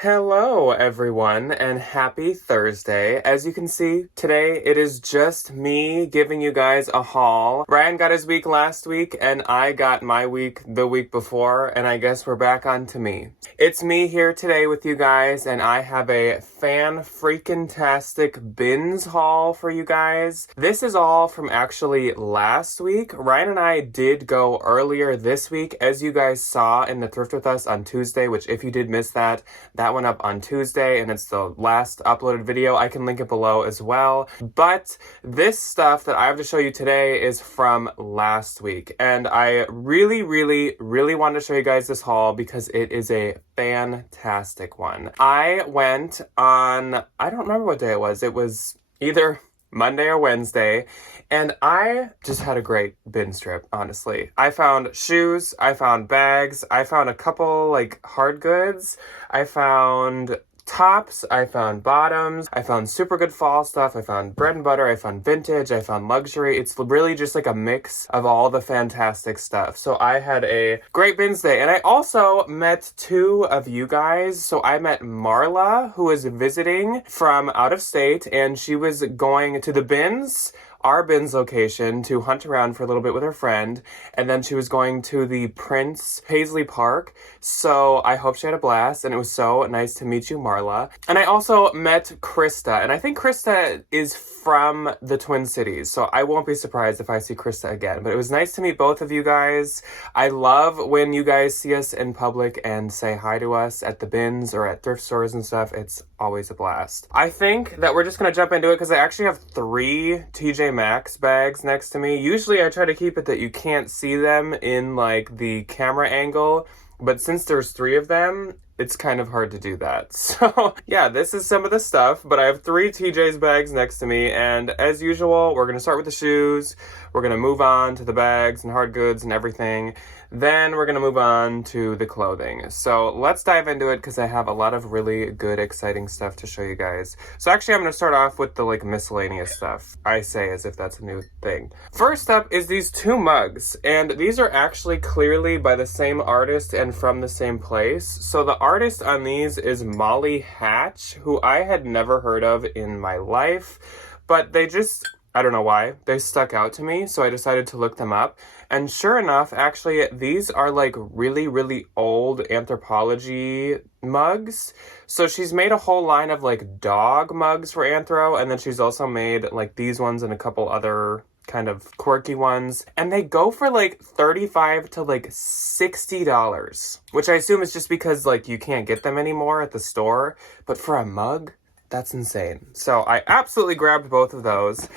Hello, everyone, and happy Thursday. As you can see, today it is just me giving you guys a haul. Ryan got his week last week, and I got my week the week before, and I guess we're back on to me. It's me here today with you guys, and I have a fan-freaking-tastic bins haul for you guys. This is all from actually last week. Ryan and I did go earlier this week, as you guys saw in the Thrift with Us on Tuesday, which if you did miss that went up on Tuesday, and it's the last uploaded video. I can link it below as well. But this stuff that I have to show you today is from last week, and I really want to show you guys this haul because it is a fantastic one. I went on, I don't remember what day it was. It was either Monday or Wednesday, and I just had a great binge trip, honestly. I found shoes, I found bags, I found a couple hard goods, I found tops, I found bottoms, I found super good fall stuff, I found bread and butter, I found vintage, I found luxury. It's really just like a mix of all the fantastic stuff. So I had a great bins day, and I also met two of you guys. So I met Marla, who was visiting from out of state, and she was going to the bins, our bins location, to hunt around for a little bit with her friend, and then she was going to the Prince Paisley Park. So I hope she had a blast, and it was so nice to meet you, Marla. And I also met Krista, and I think Krista is from the Twin Cities, so I won't be surprised if I see Krista again. But it was nice to meet both of you guys. I love when you guys see us in public and say hi to us at the bins or at thrift stores and stuff. It's always a blast. I think that we're just gonna jump into it because I actually have 3 TJ Maxx bags next to me. Usually I try to keep it that you can't see them in the camera angle, but since there's 3 of them, it's kind of hard to do that. So yeah, this is some of the stuff, but I have 3 TJ's bags next to me, and as usual, we're gonna start with the shoes, we're gonna move on to the bags and hard goods and everything, then we're gonna move on to the clothing. So let's dive into it because I have a lot of really good, exciting stuff to show you guys. So actually, I'm gonna start off with the miscellaneous stuff. I say as if that's a new thing. First up is these 2 mugs, and these are actually clearly by the same artist and from the same place. So the artist on these is Molly Hatch, who I had never heard of in my life, but they just, I don't know why, they stuck out to me, so I decided to look them up. And sure enough, actually, these are really old Anthropologie mugs. So she's made a whole line of dog mugs for Anthro, and then she's also made these ones and a couple other kind of quirky ones, and they go for $35 to $60, which I assume is just because you can't get them anymore at the store, but for a mug, that's insane. So I absolutely grabbed both of those.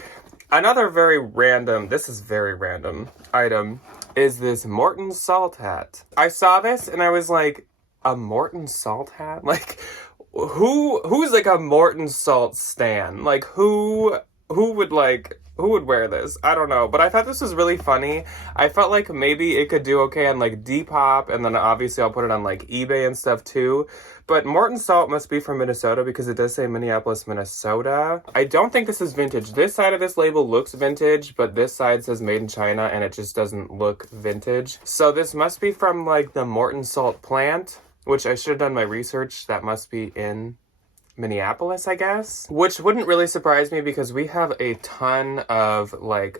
Another very random item is this Morton salt hat. I saw this and I was like, a Morton salt hat? Who's a Morton salt stan? Who would wear this? I don't know, but I thought this was really funny. I felt like maybe it could do okay on Depop, and then obviously I'll put it on eBay and stuff too. But Morton Salt must be from Minnesota because it does say Minneapolis, Minnesota. I don't think this is vintage. This side of this label looks vintage, but this side says made in China and it just doesn't look vintage. So this must be from the Morton Salt plant, which I should have done my research. That must be in Minneapolis, I guess, which wouldn't really surprise me because we have a ton of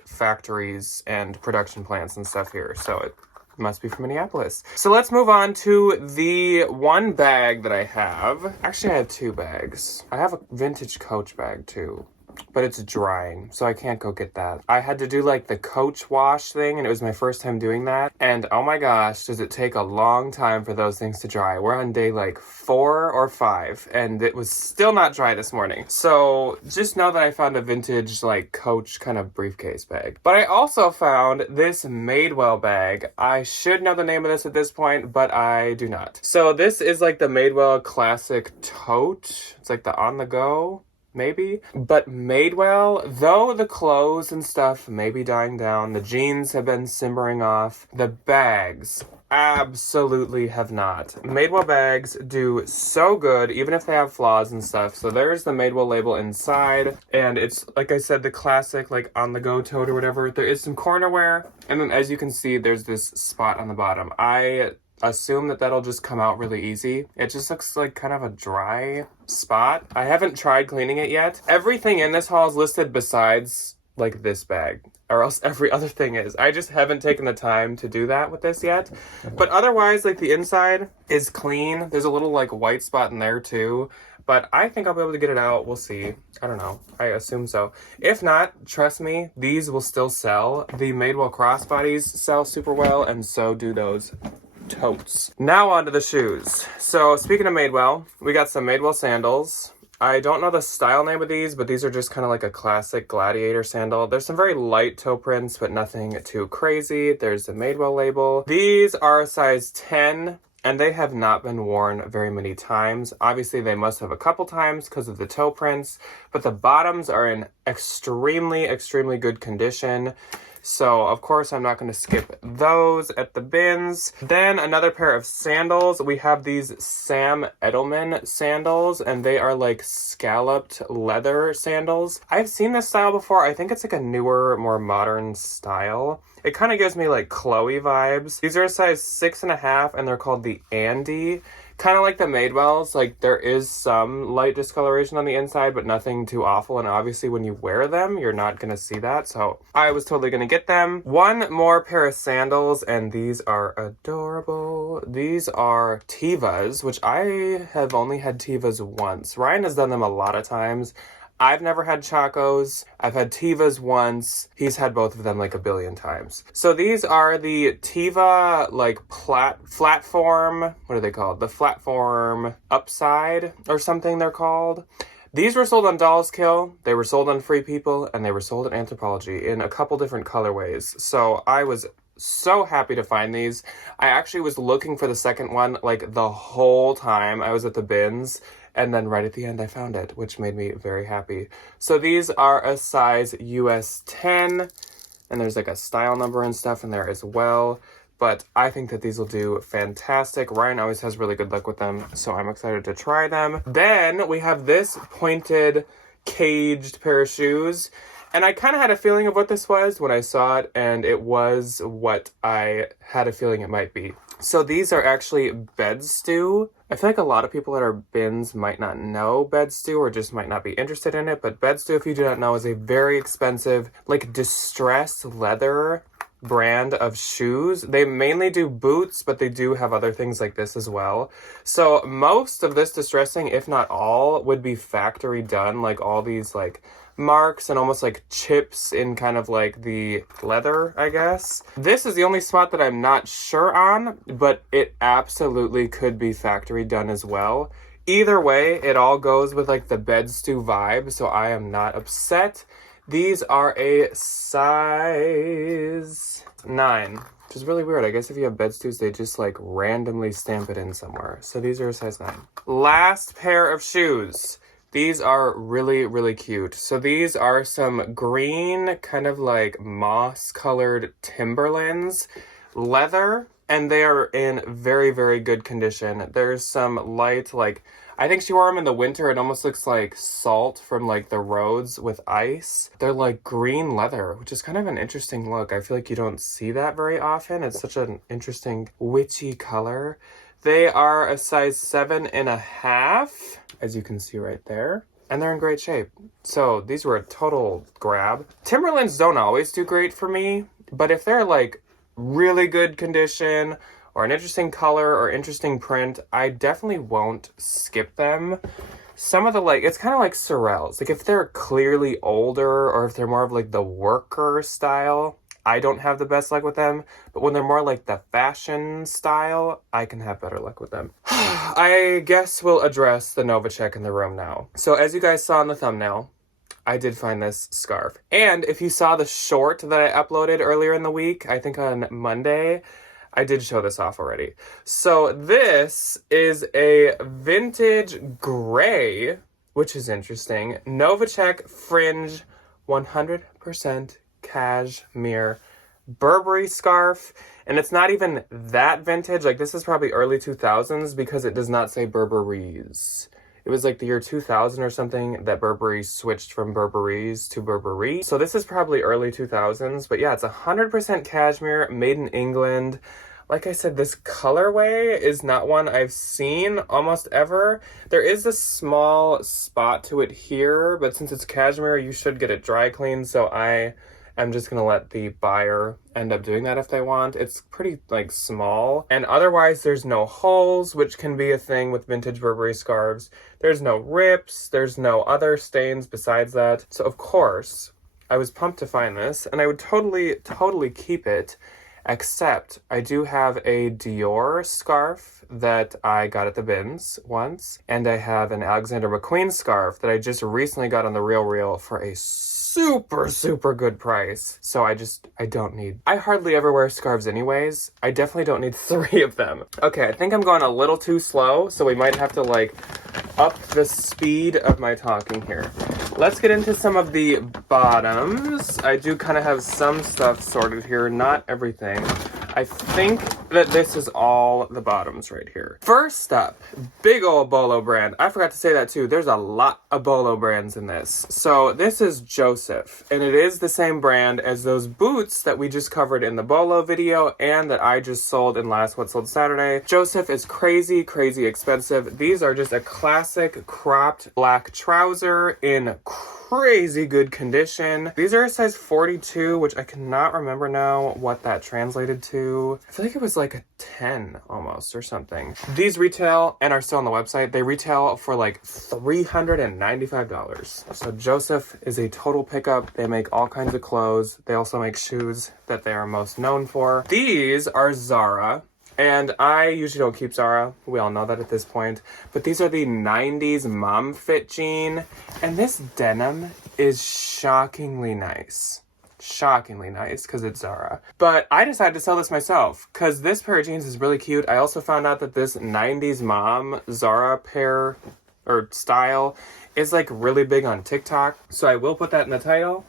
factories and production plants and stuff here, so it must be from Minneapolis. So let's move on to the one bag that I have. Actually, I have 2 bags. I have a vintage Coach bag too, but it's drying, so I can't go get that. I had to do the Coach wash thing, and it was my first time doing that, and oh my gosh, does it take a long time for those things to dry. We're on day 4 or 5, and it was still not dry this morning. So just know that I found a vintage Coach kind of briefcase bag. But I also found this Madewell bag. I should know the name of this at this point, but I do not. So this is the Madewell Classic Tote. It's the on the go, maybe. But Madewell, though the clothes and stuff may be dying down, the jeans have been simmering off, the bags absolutely have not. Madewell bags do so good, even if they have flaws and stuff. So there's the Madewell label inside, and it's, like I said, the classic, on-the-go tote or whatever. There is some corner wear, and then as you can see, there's this spot on the bottom. I assume that that'll just come out really easy. It just looks like kind of a dry spot. I haven't tried cleaning it yet. Everything in this haul is listed besides like this bag, or else every other thing is. I just haven't taken the time to do that with this yet. But otherwise, like the inside is clean. There's a little like white spot in there too. But I think I'll be able to get it out. We'll see. I don't know. I assume so. If not, trust me, these will still sell. The Madewell crossbodies sell super well, and so do those totes. Now on to the shoes. So speaking of Madewell, we got some Madewell sandals. I don't know the style name of these, but these are just kind of like a classic gladiator sandal. There's some very light toe prints, but nothing too crazy. There's the Madewell label. These are a size 10. And they have not been worn very many times. Obviously, they must have a couple times because of the toe prints, but the bottoms are in extremely, extremely good condition. So, of course, I'm not going to skip those at the bins. Then another pair of sandals. We have these Sam Edelman sandals, and they are like scalloped leather sandals. I've seen this style before. I think it's like a newer, more modern style. It kind of gives me like Chloe vibes. These are a size 6.5, and they're called the Andy. Kind of like the Madewells, like there is some light discoloration on the inside, but nothing too awful. And obviously when you wear them, you're not going to see that. So I was totally going to get them. One more pair of sandals, and these are adorable. These are Tevas, which I have only had Tevas once. Ryan has done them a lot of times. I've never had Chacos. I've had Tevas once. He's had both of them like a billion times. So these are the Teva like platform. What are they called? The platform upside or something they're called. These were sold on Dolls Kill. They were sold on Free People, and they were sold at Anthropologie in a couple different colorways. So I was so happy to find these. I actually was looking for the second one like the whole time I was at the bins. And then right at the end, I found it, which made me very happy. So these are a size US 10, and there's like a style number and stuff in there as well. But I think that these will do fantastic. Ryan always has really good luck with them, so I'm excited to try them. Then we have this pointed, caged pair of shoes. And I kind of had a feeling of what this was when I saw it, and it was what I had a feeling it might be. So these are actually bed stew. I feel like a lot of people at our bins might not know bed stew or just might not be interested in it, but bed stew, if you do not know, is a very expensive, like distressed leather brand of shoes. They mainly do boots, but they do have other things like this as well. So most of this distressing, if not all, would be factory done, like all these like marks and almost like chips in kind of like the leather, I guess. This is the only spot that I'm not sure on, but it absolutely could be factory done as well. Either way, it all goes with like the bed stew vibe, so I am not upset. These are a size 9, which is really weird. I guess if you have bed stews, they just like randomly stamp it in somewhere. So these are a size 9. Last pair of shoes. These are really, really cute. So these are some green, kind of like moss-colored Timberlands leather, and they are in very, very good condition. There's some light, like, I think she wore them in the winter. It almost looks like salt from like the roads with ice. They're like green leather, which is kind of an interesting look. I feel like you don't see that very often. It's such an interesting witchy color. They are a size 7.5, as you can see right there. And they're in great shape. So these were a total grab. Timberlands don't always do great for me, but if they're like really good condition or an interesting color or interesting print, I definitely won't skip them. Some of the like, it's kind of like Sorels. Like if they're clearly older or if they're more of like the worker style, I don't have the best luck with them, but when they're more like the fashion style, I can have better luck with them. I guess we'll address the Novacek in the room now. So as you guys saw in the thumbnail, I did find this scarf. And if you saw the short that I uploaded earlier in the week, I think on Monday, I did show this off already. So this is a vintage gray, which is interesting, Novacek fringe 100% cashmere Burberry scarf, and it's not even that vintage. Like this is probably early 2000s because it does not say Burberry's. It was like the year 2000 or something that Burberry switched from Burberry's to Burberry. So this is probably early 2000s, but yeah, it's 100% cashmere, made in England. like I said, this colorway is not one I've seen almost ever. There is a small spot to it here, but since it's cashmere, you should get it dry cleaned, so I'm just gonna let the buyer end up doing that if they want. It's pretty, like, small. And otherwise, there's no holes, which can be a thing with vintage Burberry scarves. There's no rips. There's no other stains besides that. So, of course, I was pumped to find this, and I would totally keep it, except I do have a Dior scarf that I got at the bins once, and I have an Alexander McQueen scarf that I just recently got on the RealReal for a super good price. So I hardly ever wear scarves anyways. I definitely don't need 3 of them. Okay, I think I'm going a little too slow, so we might have to, like, up the speed of my talking here. Let's get into some of the bottoms. I do kind of have some stuff sorted here, not everything. I think that this is all the bottoms right here. First up, big old Bolo brand. I forgot to say that too. There's a lot of Bolo brands in this. So this is Joseph, and it is the same brand as those boots that we just covered in the Bolo video and that I just sold in last What Sold Saturday. Joseph is crazy expensive. These are just a classic cropped black trouser in crazy good condition. These are a size 42, which I cannot remember now what that translated to. I feel like it was like a 10 almost or something. These retail and are still on the website. They retail for like $395. So Joseph is a total pickup. They make all kinds of clothes. They also make shoes that they are most known for. These are Zara. And I usually don't keep Zara. We all know that at this point. But these are the 90s mom fit jean. And this denim is shockingly nice. Shockingly nice because it's Zara. But I decided to sell this myself because this pair of jeans is really cute. I also found out that this 90s mom Zara pair or style is like really big on TikTok. So I will put that in the title.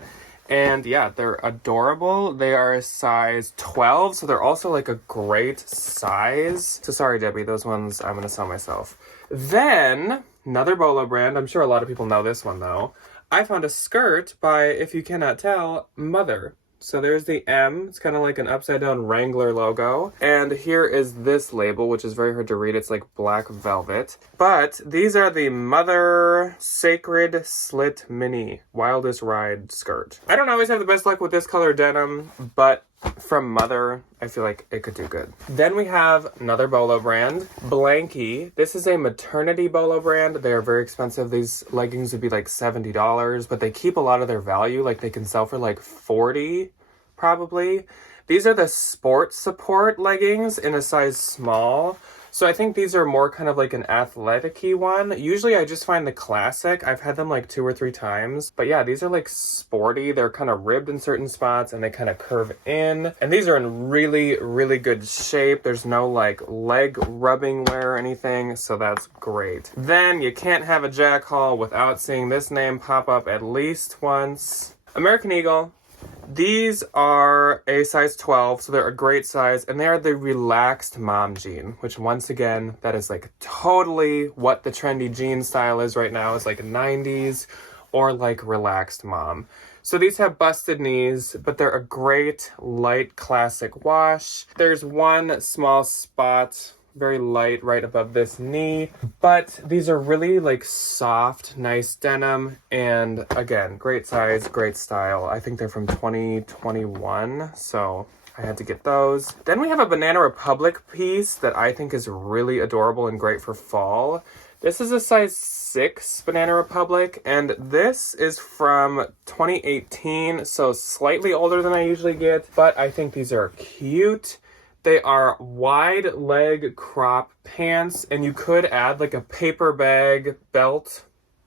And yeah, they're adorable. They are a size 12, so they're also like a great size. So sorry, Debbie, those ones I'm gonna sell myself. Then, another Bolo brand. I'm sure a lot of people know this one though. I found a skirt by, if you cannot tell, Mother. So there's the M. It's kind of like an upside down Wrangler logo. And here is this label, which is very hard to read. It's like black velvet. But these are the Mother Sacred Slit Mini Wildest Ride skirt. I don't always have the best luck with this color denim, but from Mother, I feel like it could do good. Then we have another Bolo brand, Blanky. This is a maternity Bolo brand. They are very expensive. These leggings would be like $70, but they keep a lot of their value. Like they can sell for like $40, probably. These are the Sport Support leggings in a size small. So I think these are more kind of like an athletic-y one. Usually I just find the classic. I've had them like 2 or 3 times. But yeah, these are like sporty. They're kind of ribbed in certain spots and they kind of curve in. And these are in really good shape. There's no like leg rubbing wear or anything. So that's great. Then you can't have a Jack haul without seeing this name pop up at least once. American Eagle. These are a size 12, so they're a great size, and they are the relaxed mom jean, which once again, that is like totally what the trendy jean style is right now. It's like 90s or like relaxed mom. So these have busted knees, but they're a great light classic wash. There's one small spot, very light, right above this knee, but these are really like soft, nice denim, and again, great size, great style. I think they're from 2021, so I had to get those. Then we have a Banana Republic piece that I think is really adorable and great for fall. This is a size 6 Banana Republic, and this is from 2018, so slightly older than I usually get, but I think these are cute. They are wide leg crop pants, and you could add like a paper bag belt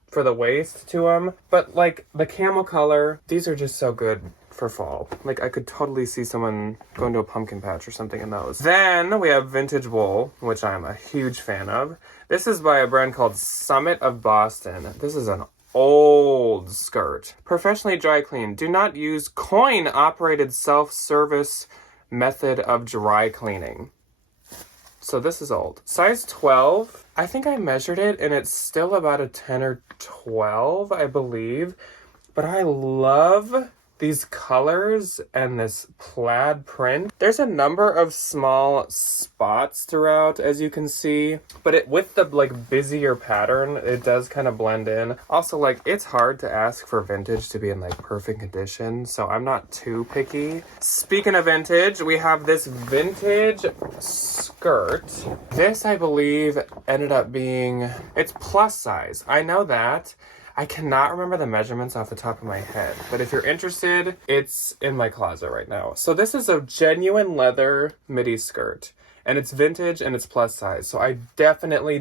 for the waist to them. But like the camel color, these are just so good for fall. Like I could totally see someone going to a pumpkin patch or something in those. Then we have vintage wool, which I'm a huge fan of. This is by a brand called Summit of Boston. This is an old skirt. Professionally dry cleaned. Do not use coin-operated self-service method of dry cleaning. So this is old. Size 12. I think I measured it and it's still about a 10 or 12, I believe. But I love these colors and this plaid print. There's a number of small spots throughout, as you can see, but with the like busier pattern, it does kind of blend in. Also, like, it's hard to ask for vintage to be in like perfect condition, so I'm not too picky. Speaking of vintage, we have this vintage skirt. This, I believe, ended up being, it's plus size. I know that. I cannot remember the measurements off the top of my head, but if you're interested, it's in my closet right now. So this is a genuine leather midi skirt, and it's vintage and it's plus size. So I definitely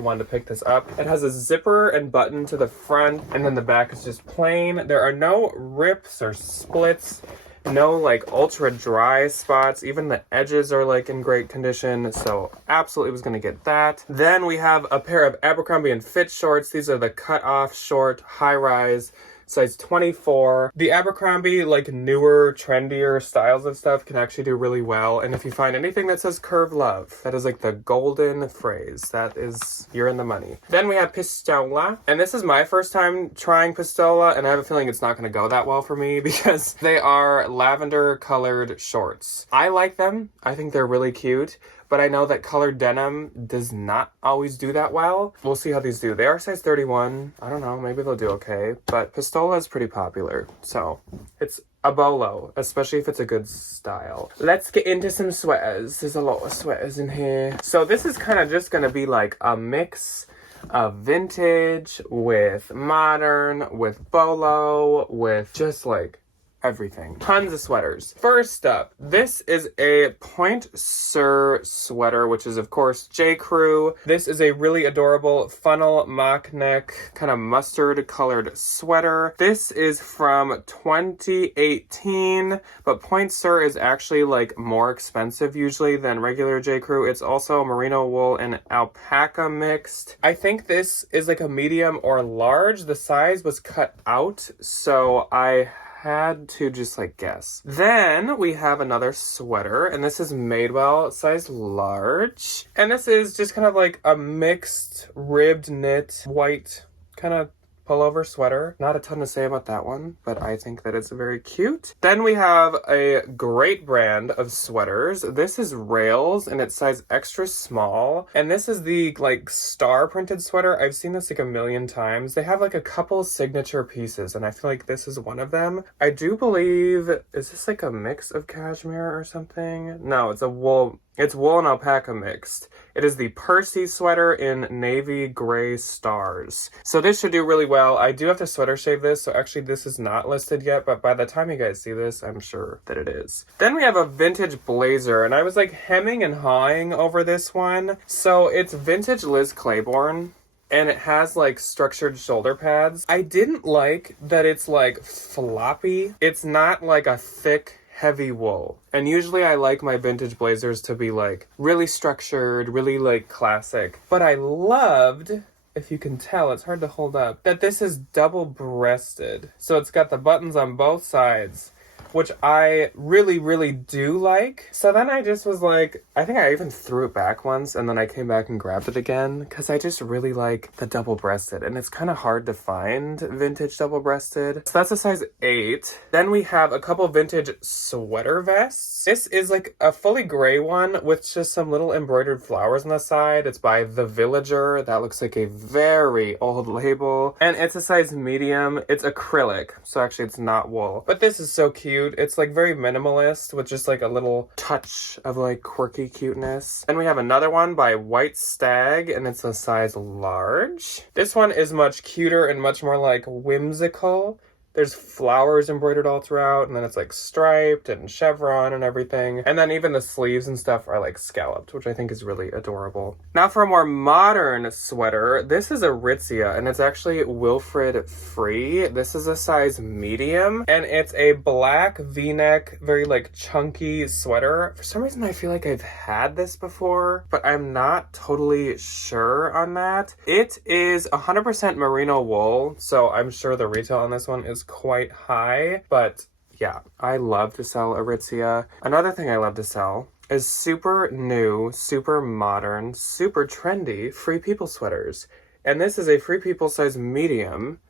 wanted to pick this up. It has a zipper and button to the front, and then the back is just plain. There are no rips or splits. No like ultra dry spots. Even the edges are like in great condition, so absolutely was gonna get that. Then we have a pair of Abercrombie & Fitch shorts. These are the cut off short high rise, size 24. The Abercrombie, like newer, trendier styles of stuff can actually do really well. And if you find anything that says curve love, that is like the golden phrase. That is, you're in the money. Then we have Pistola. And this is my first time trying Pistola, and I have a feeling it's not gonna go that well for me because they are lavender colored shorts. I like them. I think they're really cute. But I know that colored denim does not always do that well. We'll see how these do. They are size 31. I don't know, maybe they'll do okay. But Pistola is pretty popular, so it's a bolo, especially if it's a good style. Let's get into some sweaters. There's a lot of sweaters in here. So this is kind of just gonna be like a mix of vintage with modern, with bolo, with just like everything. Tons of sweaters. First up, this is a Point Sur sweater, which is of course J. Crew. This is a really adorable funnel mock neck, kind of mustard colored sweater. This is from 2018, but Point Sur is actually like more expensive usually than regular J. Crew. It's also merino wool and alpaca mixed. I think this is like a medium or large. The size was cut out, so I had to just like guess. Then we have another sweater, and this is Madewell, size large. And this is just kind of like a mixed ribbed knit white kind of pullover sweater. Not a ton to say about that one, but I think that it's very cute. Then we have a great brand of sweaters. This is Rails, and it's size extra small. And this is the like star printed sweater. I've seen this like a million times. They have like a couple signature pieces, and I feel like this is one of them. I do believe, is this like a mix of cashmere or something? No, it's a wool. It's wool and alpaca mixed. It is the Percy sweater in navy gray stars. So this should do really well. I do have to sweater shave this, so actually this is not listed yet, but by the time you guys see this, I'm sure that it is. Then we have a vintage blazer, and I was like hemming and hawing over this one. So it's vintage Liz Claiborne, and it has like structured shoulder pads. I didn't like that it's like floppy. It's not like a thick, heavy wool. And usually I like my vintage blazers to be like really structured, really like classic. But I loved, if you can tell, it's hard to hold up, that this is double-breasted. So it's got the buttons on both sides, which I really do like. So then I just was like, I think I even threw it back once, and then I came back and grabbed it again, because I just really like the double-breasted, and it's kind of hard to find vintage double-breasted. So that's a size 8. Then we have a couple vintage sweater vests. This is like a fully gray one with just some little embroidered flowers on the side. It's by The Villager. That looks like a very old label. And it's a size medium. It's acrylic, so actually it's not wool. But this is so cute. It's like very minimalist with just like a little touch of like quirky cuteness. And we have another one by White Stag, and it's a size large. This one is much cuter and much more like whimsical. There's flowers embroidered all throughout, and then it's like striped and chevron and everything. And then even the sleeves and stuff are like scalloped, which I think is really adorable. Now for a more modern sweater, this is Aritzia, and it's actually Wilfred Free. This is a size medium, and it's a black V-neck, very like chunky sweater. For some reason I feel like I've had this before, but I'm not totally sure on that. It is 100% merino wool, so I'm sure the retail on this one is quite high, but yeah, I love to sell Aritzia. Another thing I love to sell is super new, super modern, super trendy Free People sweaters. And this is a Free People size medium,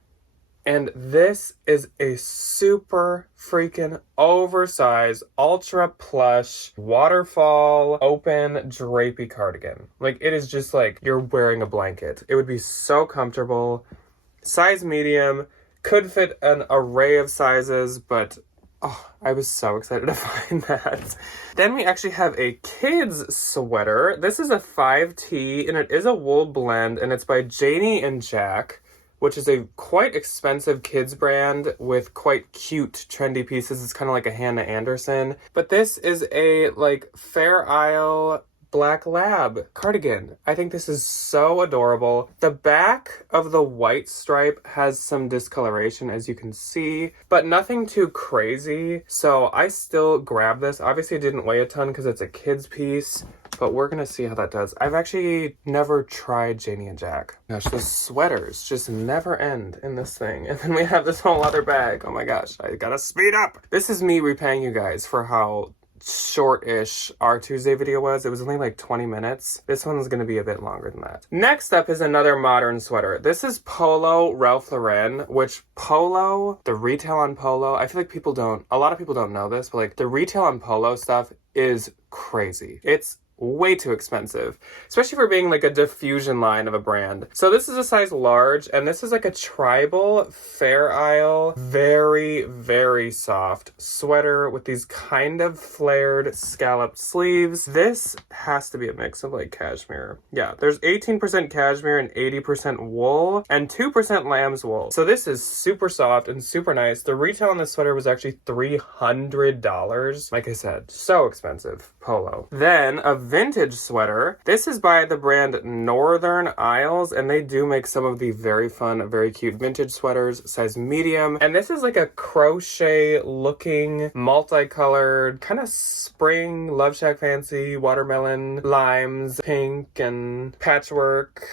And this is a super freaking oversized, ultra plush, waterfall, open, drapey cardigan. Like, it is just like you're wearing a blanket. It would be so comfortable. Size medium, could fit an array of sizes, but oh, I was so excited to find that. Then we actually have a kids sweater. This is a 5T, and it is a wool blend, and it's by Janie and Jack, which is a quite expensive kids brand with quite cute, trendy pieces. It's kind of like a Hannah Anderson. But this is a, like, Fair Isle black lab cardigan. I think this is so adorable. The back of the white stripe has some discoloration, as you can see, but nothing too crazy. So I still grabbed this. Obviously it didn't weigh a ton because it's a kid's piece, but we're gonna see how that does. I've actually never tried Janie and Jack. Gosh, the sweaters just never end in this thing. And then we have this whole other bag. Oh my gosh, I gotta speed up. This is me repaying you guys for how short-ish our Tuesday video was. It was only like 20 minutes. This one's gonna be a bit longer than that. Next up is another modern sweater. This is Polo Ralph Lauren, which Polo, the retail on Polo, I feel like a lot of people don't know this, but like the retail on Polo stuff is crazy. It's way too expensive, especially for being like a diffusion line of a brand. So this is a size large, and this is like a tribal Fair Isle, very, very soft sweater with these kind of flared scalloped sleeves. This has to be a mix of like cashmere. Yeah, there's 18% cashmere and 80% wool and 2% lamb's wool. So this is super soft and super nice. The retail on this sweater was actually $300. Like I said, so expensive. Polo. Then a vintage sweater. This is by the brand Northern Isles, and they do make some of the very fun, very cute vintage sweaters, size medium. And this is like a crochet looking, multicolored, kind of spring, Love Shack fancy, watermelon, limes, pink, and patchwork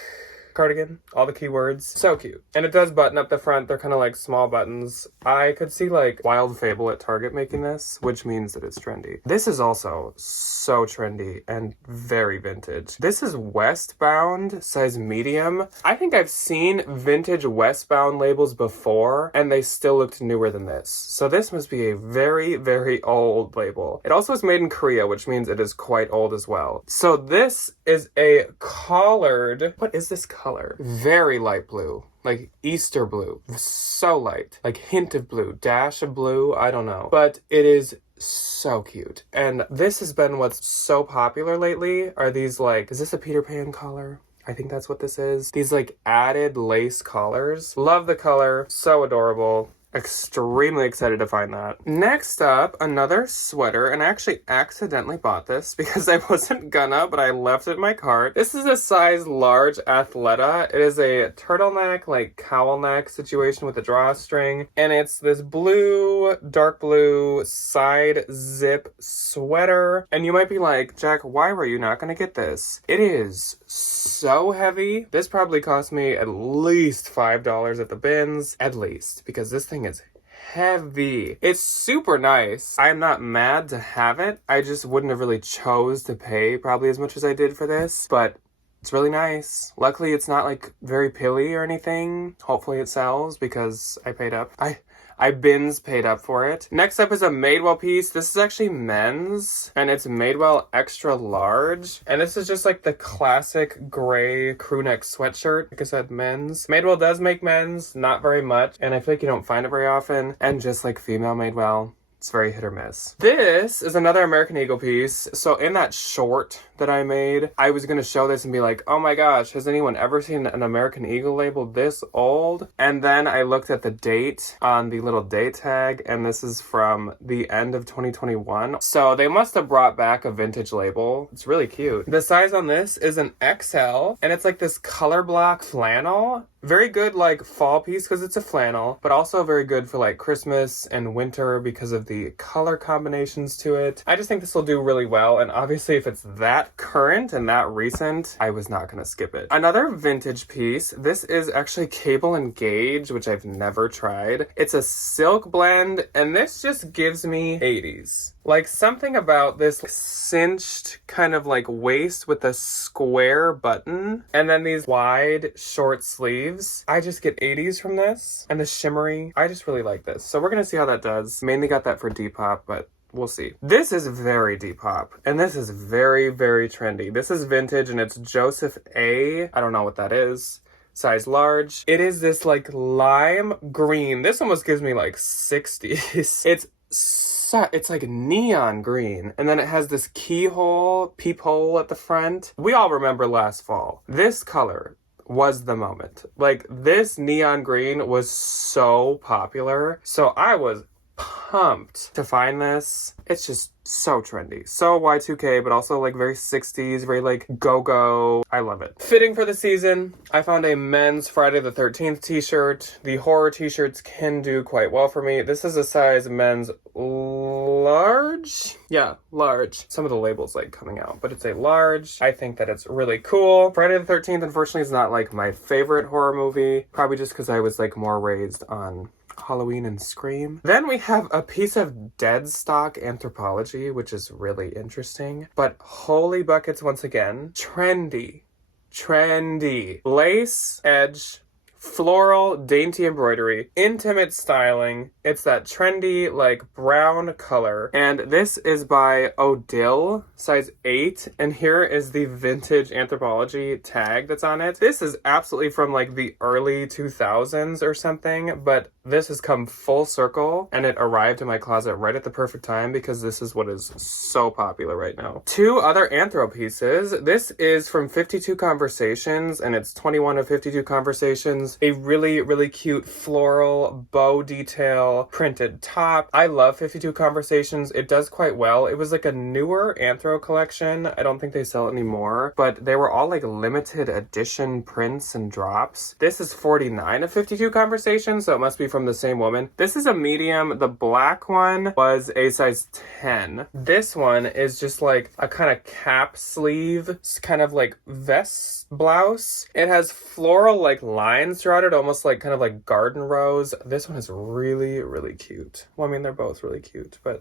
cardigan, all the keywords. So cute. And it does button up the front. They're kind of like small buttons. I could see like Wild Fable at Target making this, which means that it's trendy. This is also so trendy and very vintage. This is Westbound, size medium. I think I've seen vintage Westbound labels before, and they still looked newer than this. So this must be a very, very old label. It also is made in Korea, which means it is quite old as well. So this is a collared, what is this color? Very light blue, like Easter blue, so light, like hint of blue, dash of blue, I don't know, but it is so cute. And this has been what's so popular lately, are these like, is this a Peter Pan collar? I think that's what this is. These like added lace collars. Love the color, so adorable. Extremely excited to find that. Next up, another sweater, and I actually accidentally bought this because I wasn't gonna, but I left it in my cart. This is a size large Athleta. It is a turtleneck, like cowl neck situation with a drawstring, and it's this blue, dark blue side zip sweater. And you might be like, Jack, why were you not gonna get this? It is so heavy. This probably cost me at least $5 at the bins, at least, because this thing is heavy. It's super nice. I'm not mad to have it. I just wouldn't have really chose to pay probably as much as I did for this, but it's really nice. Luckily, it's not like very pilly or anything. Hopefully it sells because I paid up. I bins paid up for it. Next up is a Madewell piece. This is actually men's, and it's Madewell extra large. And this is just like the classic gray crew neck sweatshirt. Like I said, men's. Madewell does make men's, not very much, and I feel like you don't find it very often. And just like female Madewell, it's very hit or miss. This is another American Eagle piece. So in that short that I made, I was going to show this and be like, oh my gosh, has anyone ever seen an American Eagle label this old? And then I looked at the date on the little date tag, and this is from the end of 2021. So they must have brought back a vintage label. It's really cute. The size on this is an XL, and it's like this color block flannel. Very good like fall piece because it's a flannel, but also very good for like Christmas and winter because of the color combinations to it. I just think this will do really well, and obviously if it's that that current and that recent, I was not gonna skip it. Another vintage piece. This is actually Cable and Gauge, which I've never tried. It's a silk blend, and this just gives me 80s. Like something about this cinched kind of like waist with a square button and then these wide short sleeves. I just get 80s from this, and the shimmery. I just really like this. So we're gonna see how that does. Mainly got that for Depop, but we'll see. This is very Depop, and this is very, very trendy. This is vintage, and it's Joseph A. I don't know what that is. Size large. It is this like lime green. This almost gives me like 60s. It's like neon green, and then it has this peephole at the front. We all remember last fall. This color was the moment. Like, this neon green was so popular. So I was pumped to find this. It's just so trendy. So Y2K, but also like very 60s, very like go-go. I love it. Fitting for the season, I found a men's Friday the 13th t-shirt. The horror t-shirts can do quite well for me. This is a size men's large. Yeah, large. Some of the labels like coming out, but it's a large. I think that it's really cool. Friday the 13th, unfortunately, is not like my favorite horror movie. Probably just because I was like more raised on Halloween and Scream. Then we have a piece of dead stock Anthropology, which is really interesting. But holy buckets, once again, trendy. Lace, edge, floral, dainty embroidery, intimate styling. It's that trendy, like, brown color. And this is by Odile, size 8. And here is the vintage Anthropology tag that's on it. This is absolutely from, like, the early 2000s or something, but this has come full circle, and it arrived in my closet right at the perfect time because this is what is so popular right now. Two other Anthro pieces. This is from 52 Conversations, and it's 21 of 52 Conversations. A really, really cute floral bow detail printed top. I love 52 Conversations. It does quite well. It was like a newer Anthro collection. I don't think they sell it anymore, but they were all like limited edition prints and drops. This is 49 of 52 Conversations, so it must be from the same woman. This is a medium. The black one was a size 10. This one is just like a kind of cap sleeve, kind of like vest blouse. It has floral like lines throughout it, almost like kind of like garden rose. This one is really, really cute. Well, I mean, they're both really cute, but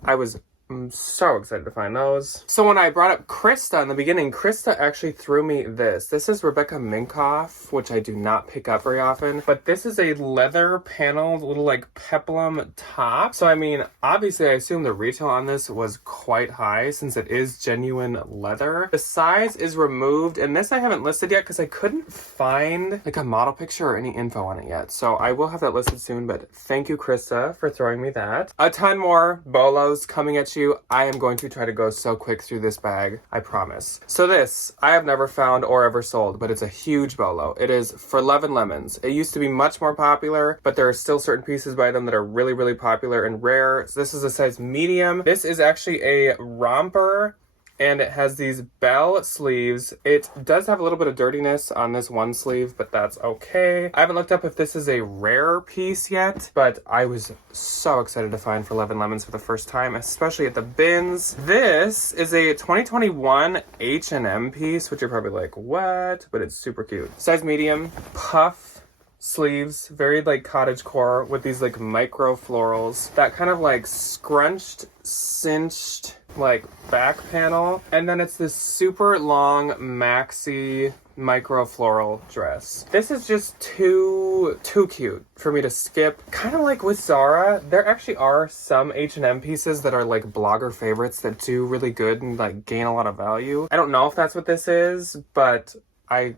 I'm so excited to find those. So when I brought up Krista in the beginning, Krista actually threw me this. This is Rebecca Minkoff, which I do not pick up very often, but this is a leather paneled little like peplum top. So I mean, obviously I assume the retail on this was quite high since it is genuine leather. The size is removed, and this I haven't listed yet because I couldn't find like a model picture or any info on it yet. So I will have that listed soon, but thank you, Krista, for throwing me that. A ton more BOLOs coming at you. I am going to try to go so quick through this bag, I promise. So this, I have never found or ever sold, but it's a huge BOLO. It is For Love and Lemons. It used to be much more popular, but there are still certain pieces by them that are really, really popular and rare. So this is a size medium. This is actually a romper, and it has these bell sleeves. It does have a little bit of dirtiness on this one sleeve, but that's okay. I haven't looked up if this is a rare piece yet, but I was so excited to find For Love and Lemons for the first time, especially at the bins. This is a 2021 H&M piece, which you're probably like, what? But it's super cute. Size medium, puff sleeves, very like cottagecore with these like micro florals, that kind of like scrunched, cinched like back panel, and then it's this super long maxi micro floral dress. This is just too cute for me to skip. Kind of like with Zara, there actually are some H&M pieces that are like blogger favorites that do really good and like gain a lot of value. I don't know if that's what this is, but I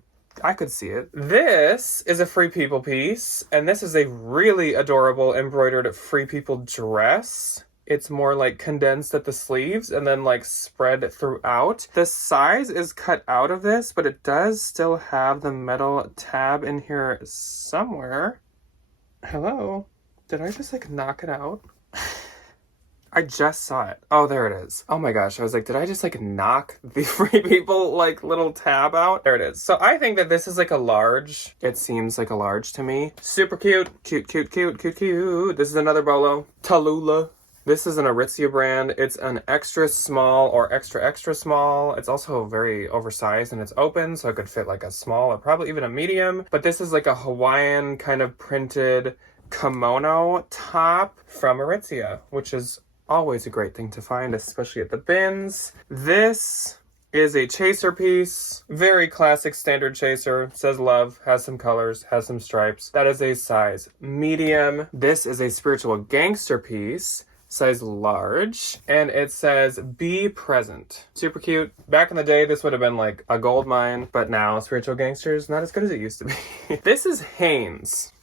could see it. This is a Free People piece, and this is a really adorable embroidered Free People dress. It's more like condensed at the sleeves and then like spread throughout. The size is cut out of this, but it does still have the metal tab in here somewhere. Hello? Did I just like knock it out? I just saw it. Oh, there it is. Oh my gosh. I was like, did I just like knock the Free People like little tab out? There it is. So I think that this is like a large. It seems like a large to me. Super cute. Cute. This is another BOLO. Tallulah. This is an Aritzia brand. It's an extra small or extra extra small. It's also very oversized and it's open, so it could fit like a small or probably even a medium. But this is like a Hawaiian kind of printed kimono top from Aritzia, which is always a great thing to find, especially at the bins. This is a chaser piece. Very classic standard chaser. Says love, has some colors, has some stripes. That is a size medium. This is a spiritual gangster piece. Size large, and it says be present. Super cute. Back in the day, this would have been like a gold mine, but now spiritual gangster is not as good as it used to be. This is Hanes.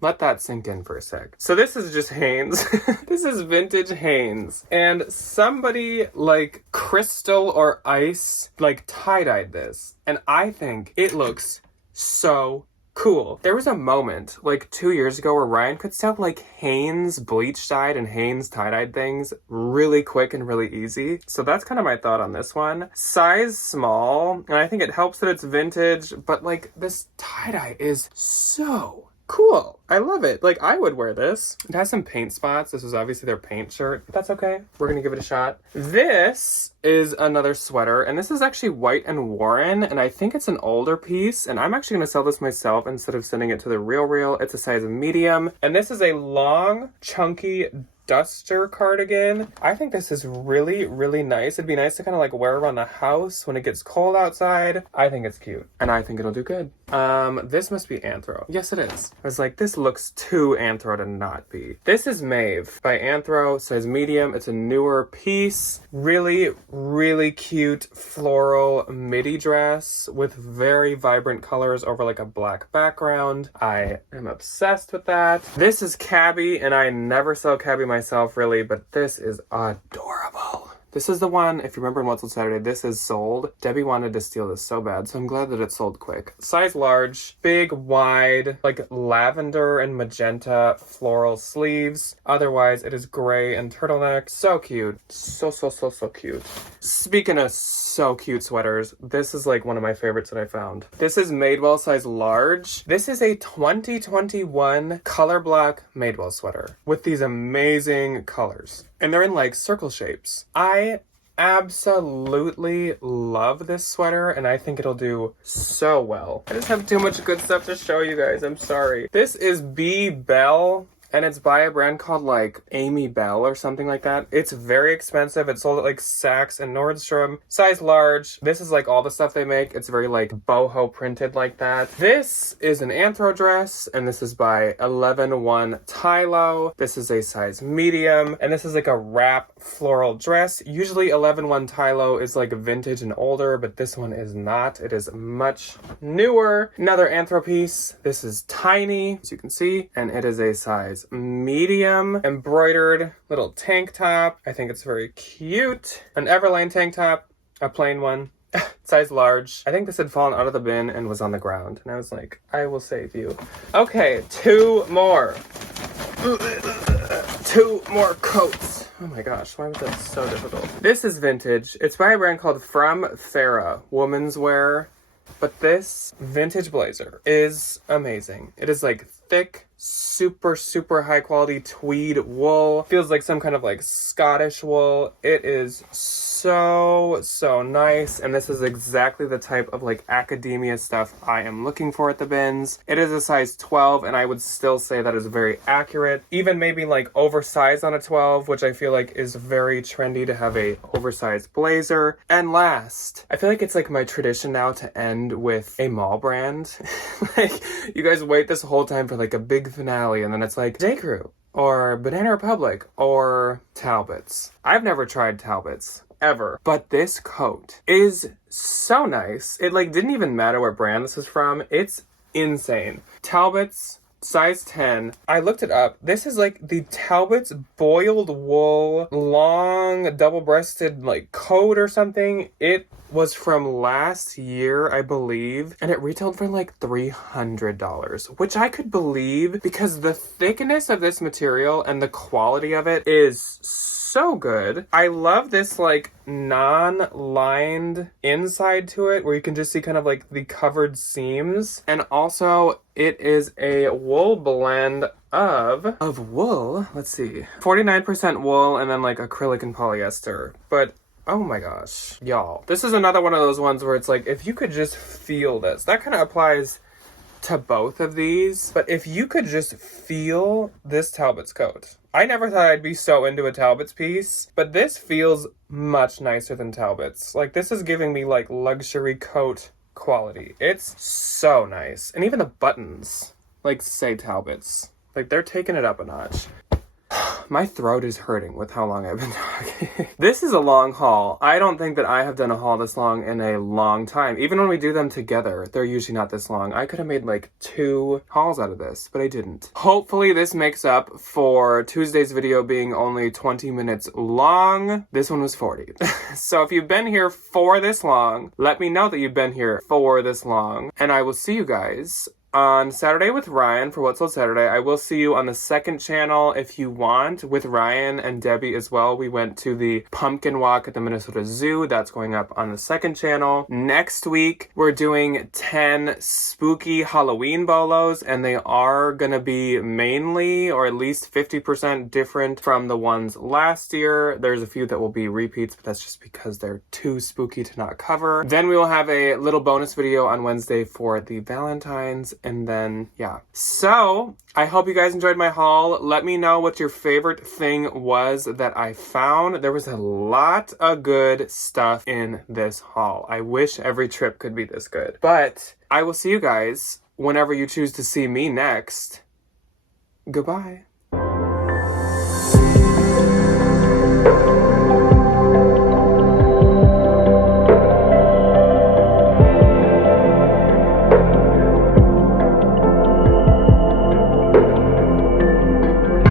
Let that sink in for a sec. So this is just Hanes. This is vintage Hanes. And somebody like Crystal or Ice like tie-dyed this. And I think it looks so cool. There was a moment like 2 years ago where Ryan could sell like Hanes bleach dyed and Hanes tie-dyed things really quick and really easy. So that's kind of my thought on this one. Size small, and I think it helps that it's vintage, but like this tie-dye is so cool. I love it. Like, I would wear this. It has some paint spots. This is obviously their paint shirt. But that's okay. We're gonna give it a shot. This is another sweater, and this is actually White and Warren, and I think it's an older piece, and I'm actually gonna sell this myself instead of sending it to the Real. It's a size medium, and this is a long, chunky duster cardigan. I think this is really, really nice. It'd be nice to kind of like wear around the house when it gets cold outside. I think it's cute, and I think it'll do good. This must be Anthro. Yes, it is. I was like, this looks too Anthro to not be. This is Maeve by Anthro, size medium. It's a newer piece. Really, really cute floral midi dress with very vibrant colors over like a black background. I am obsessed with that. This is Cabby, and I never sell Cabby myself really, but this is adorable. This is the one, if you remember in What's on Saturday, this is sold. Debbie wanted to steal this so bad, so I'm glad that it sold quick. Size large, big, wide, like lavender and magenta floral sleeves. Otherwise, it is gray and turtleneck. So cute. So cute. Speaking of so cute sweaters, this is like one of my favorites that I found. This is Madewell size large. This is a 2021 color block Madewell sweater with these amazing colors. And they're in like circle shapes. I absolutely love this sweater, and I think it'll do so well. I just have too much good stuff to show you guys. I'm sorry. This is B Bell, and it's by a brand called like Amy Bell or something like that. It's very expensive. It's sold at like Saks and Nordstrom. Size large. This is like all the stuff they make. It's very like boho printed like that. This is an Anthro dress, and this is by 11-1 Tylo. This is a size medium, and this is like a wrap floral dress. Usually 11-1 Tylo is like vintage and older, but this one is not. It is much newer. Another Anthro piece. This is tiny, as you can see, and it is a size medium, embroidered little tank top. I think it's very cute. An Everlane tank top, a plain one. Size large. I think this had fallen out of the bin and was on the ground, and I was like, I will save you. Okay, two more coats. Oh my gosh, why was that so difficult? This is vintage. It's by a brand called From Farah Women's Wear. But this vintage blazer is amazing. It is like thick, super high quality tweed wool. Feels like some kind of like Scottish wool. It is so nice, and this is exactly the type of like academia stuff I am looking for at the bins. It is a size 12, and I would still say that is very accurate. Even maybe like oversized on a 12, which I feel like is very trendy to have a oversized blazer. And last, I feel like it's like my tradition now to end with a mall brand. Like, you guys wait this whole time for like a big finale, and then it's like J. Crew or Banana Republic or Talbots. I've never tried Talbots ever, but this coat is so nice. It like didn't even matter what brand this is from. It's insane. Talbots, size 10. I looked it up. This is like the Talbots boiled wool, long double-breasted like coat or something. It was from last year, I believe, and it retailed for like $300, which I could believe because the thickness of this material and the quality of it is so good. I love this like non-lined inside to it where you can just see kind of like the covered seams. And also it is a wool blend of wool. Let's see. 49% wool and then like acrylic and polyester. But oh my gosh, y'all. This is another one of those ones where it's like, if you could just feel this, that kind of applies to both of these. But if you could just feel this Talbot's coat. I never thought I'd be so into a Talbot's piece, but this feels much nicer than Talbot's. Like, this is giving me like luxury coat quality. It's so nice. And even the buttons, like, say Talbot's. Like, they're taking it up a notch. My throat is hurting with how long I've been talking. This is a long haul. I don't think that I have done a haul this long in a long time. Even when we do them together, they're usually not this long. I could have made like 2 hauls out of this, but I didn't. Hopefully this makes up for Tuesday's video being only 20 minutes long. This one was 40. So if you've been here for this long, let me know that you've been here for this long. And I will see you guys on Saturday with Ryan for What's Sold Saturday. I will see you on the second channel if you want, with Ryan and Debbie as well. We went to the pumpkin walk at the Minnesota Zoo. That's going up on the second channel. Next week, we're doing 10 spooky Halloween bolos, and they are gonna be mainly, or at least 50% different from the ones last year. There's a few that will be repeats, but that's just because they're too spooky to not cover. Then we will have a little bonus video on Wednesday for the Valentines. And then, yeah. So, I hope you guys enjoyed my haul. Let me know what your favorite thing was that I found. There was a lot of good stuff in this haul. I wish every trip could be this good. But I will see you guys whenever you choose to see me next. Goodbye.